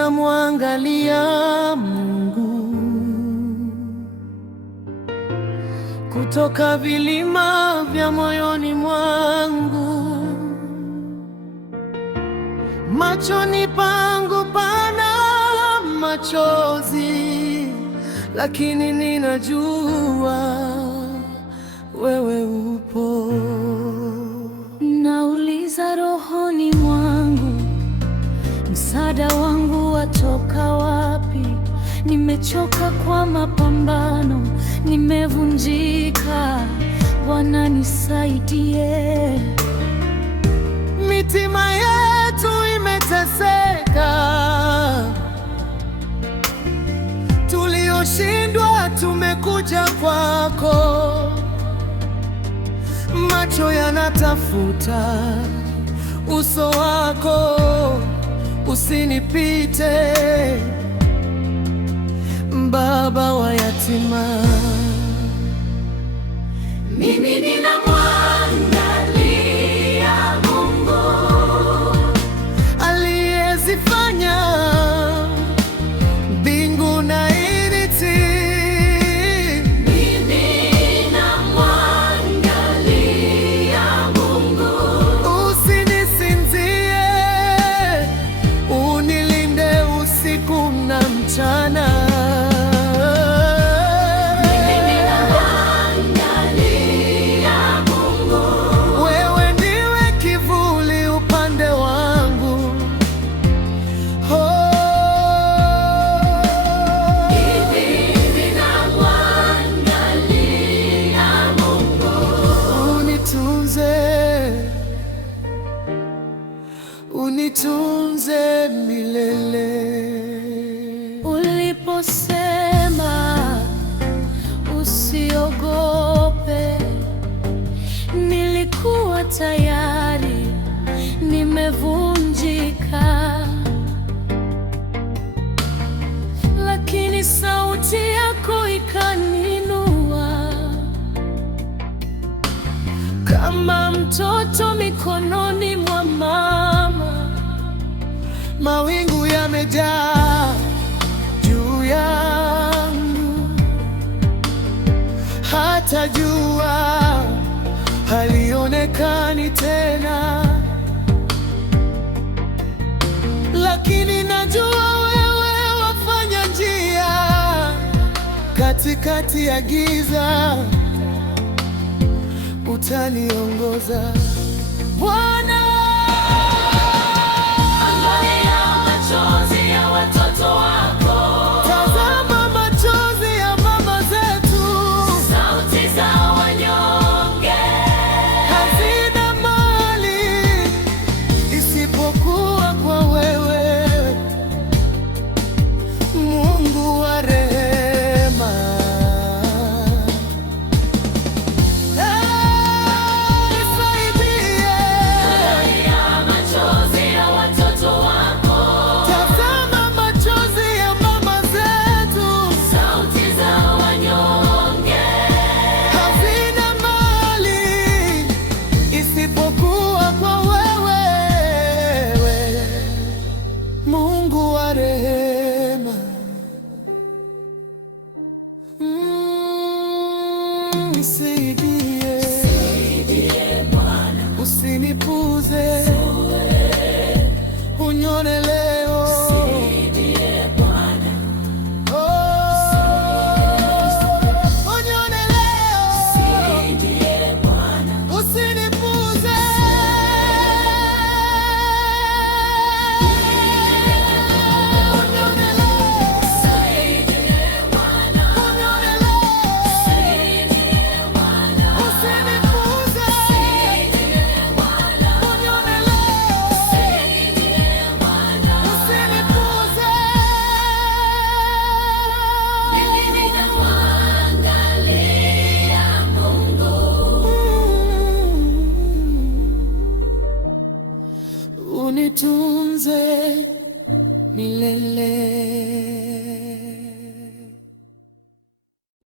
ninamwangalia Mungu kutoka vilima vya moyoni mwangu. Machoni pangu pana machozi, lakini ninajua wewe upo. Nauliza rohoni mwangu, msaada wangu watoka wapi? Nimechoka kwa mapambano, nimevunjika. Bwana nisaidie. Mitima yetu imeteseka, tulioshindwa tumekuja kwako. Macho yanatafuta uso wako, usinipite, Baba wa yatima. Mimi ninamwangalia Mungu aliyezifanya mbingu na nchi. Mimi ninamwangalia Mungu. Usinisinzie, unilinde usiku na mchana. Unitunze milele. Uliposema usiogope, nilikuwa tayari, nimevunjika. Lakini sauti yako ikaninua kama mtoto mikononi mwa mama. Mawingu yamejaa juu yangu, hata jua halionekani tena, lakini najua wewe wafanya njia katikati ya giza, utaniongoza Bwana. Tazama machozi ya mama zetu, sauti za wanyonge, hazina mali isipokuwa kwa wewe, Mungu wa rehema. Nisaidie, machozi ya watoto wako. tazama machozi ya mama zetu, Sauti za wanyonge, hazina mali isipokuwa kwa wewe, Mungu wa rehema. Nisaidie, usinipuze, unione leo. Unione leo, usinipuze. Unione unitunze milele.